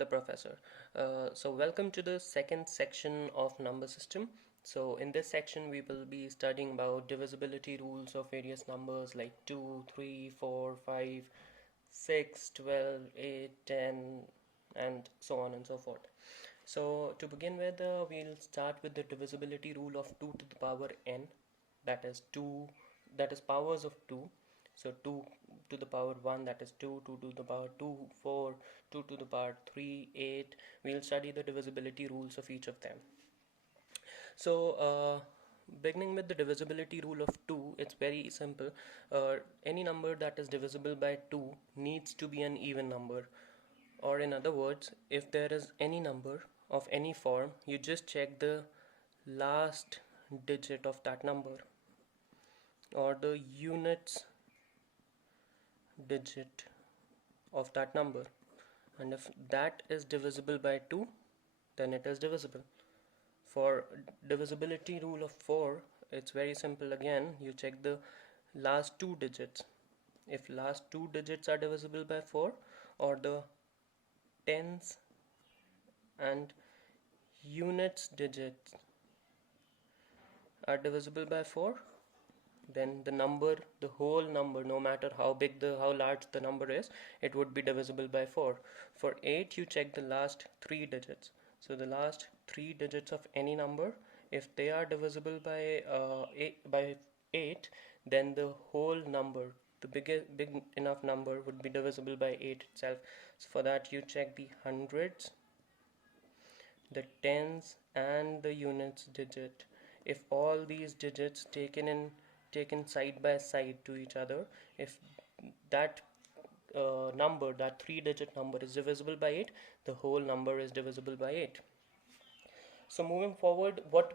the professor. So welcome to the second section of number system. So in this section we will be studying about divisibility rules of various numbers like 2, 3, 4, 5, 6, 12, 8, 10 and so on and so forth. So to begin with, we'll start with the divisibility rule of 2 to the power n, that is 2, that is powers of 2. So 2 to the power 1, that is 2, 2 to the power 2, 4, 2 to the power 3, 8. We'll study the divisibility rules of each of them. So beginning with the divisibility rule of 2, it's very simple. Any number that is divisible by 2 needs to be an even number. Or in other words, if there is any number of any form, you just check the last digit of that number or the units digit of that number, and if that is divisible by 2, then it is divisible. For divisibility rule of 4, it's very simple again. You check the last two digits. If last two digits are divisible by 4, or the tens and units digits are divisible by 4, then the whole number, no matter how large the number is, it would be divisible by 4. For 8, you check the last three digits. So the last three digits of any number, if they are divisible by 8, then the whole number, the big enough number, would be divisible by 8 itself. So for that, you check the hundreds, the tens and the units digit. If all these digits taken side by side to each other, if that number, that 3-digit number, is divisible by 8, the whole number is divisible by 8. So moving forward, what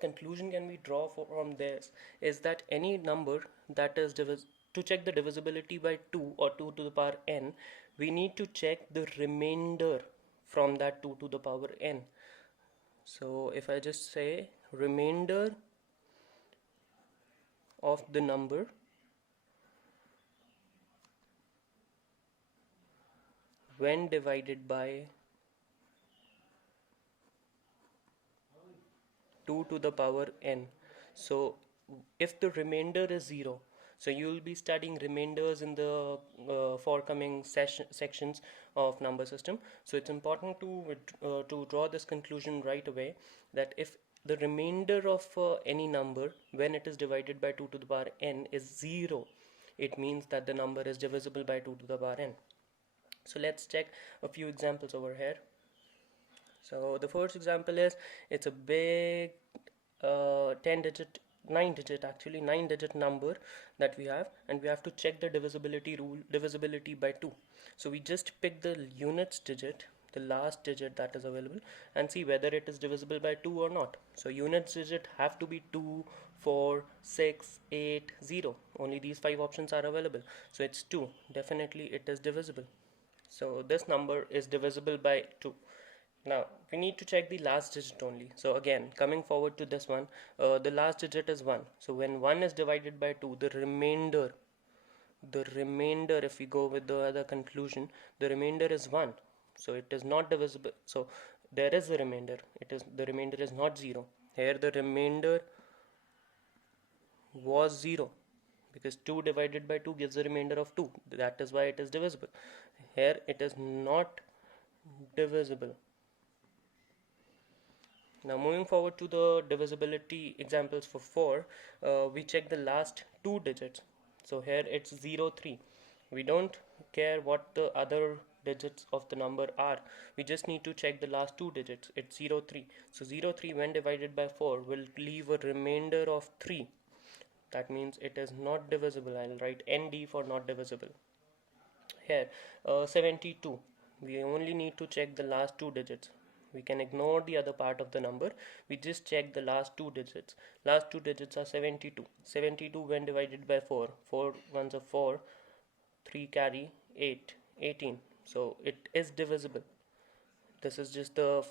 conclusion can we draw from this is that any number that is to check the divisibility by 2 or 2 to the power n, we need to check the remainder from that 2 to the power n. So if I just say remainder of the number when divided by 2 to the power n. So if the remainder is 0, so you will be studying remainders in the forthcoming sections of number system. So it's important to draw this conclusion right away, that if the remainder of any number when it is divided by 2 to the power n is 0, it means that the number is divisible by 2 to the power n. So let's check a few examples over here. So the first example is, it's a big 9 digit number that we have, and we have to check the divisibility by 2. So we just pick the units digit, the last digit that is available, and see whether it is divisible by 2 or not. So units digit have to be 2, 4, 6, 8, 0. Only these 5 options are available. So it's 2. Definitely it is divisible. So this number is divisible by 2. Now we need to check the last digit only. So again, coming forward to this one, the last digit is 1. So when 1 is divided by 2, the remainder, if we go with the other conclusion, the remainder is 1. So it is not divisible. So there is a remainder. The remainder is not 0. Here the remainder was 0, because 2 divided by 2 gives a remainder of 2. That is why it is divisible. Here it is not divisible. Now moving forward to the divisibility examples for 4, we check the last two digits. So here it's 0, 3. We don't care what the other digits of the number are. We just need to check the last two digits. It's 0, 3. So 0, 3 when divided by 4 will leave a remainder of 3. That means it is not divisible. I'll write ND for not divisible. Here 72. We only need to check the last two digits. We can ignore the other part of the number. We just check the last two digits. Last two digits are 72. 72 when divided by 4. 4 ones are 4. 3 carry 8. 18. So it is divisible. This is just the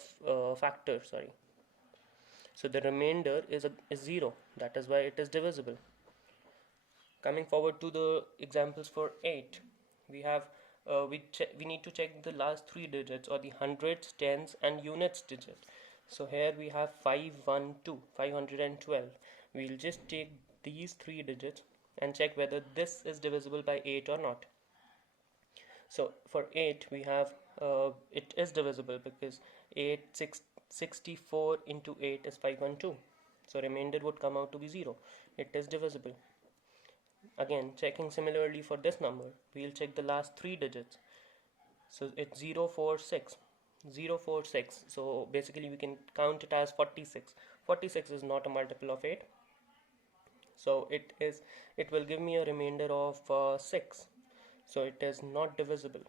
factor, sorry. So the remainder is 0. That is why it is divisible. Coming forward to the examples for 8. We have we need to check the last three digits, or the hundreds, tens, and units digit. So here we have 512, 512. We'll just take these three digits and check whether this is divisible by 8 or not. So for 8 we have it is divisible because 64 into 8 is 512. So remainder would come out to be 0. It is divisible. Again, checking similarly for this number, we'll check the last three digits. So it's 046. 046. So basically we can count it as 46. 46 is not a multiple of 8. So it will give me a remainder of 6. So it is not divisible.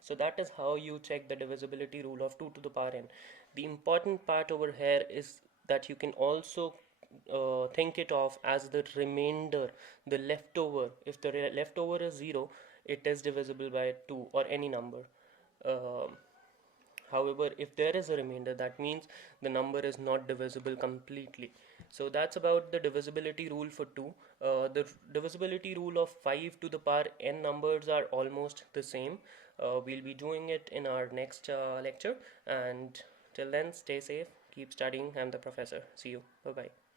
So that is how you check the divisibility rule of 2 to the power n. The important part over here is that you can also think it of as the remainder, the leftover. If the leftover is 0, it is divisible by 2 or any number. Um However, if there is a remainder, that means the number is not divisible completely. So that's about the divisibility rule for 2. The divisibility rule of 5 to the power n numbers are almost the same. We'll be doing it in our next lecture. And till then, stay safe, keep studying. I'm the professor. See you. Bye bye.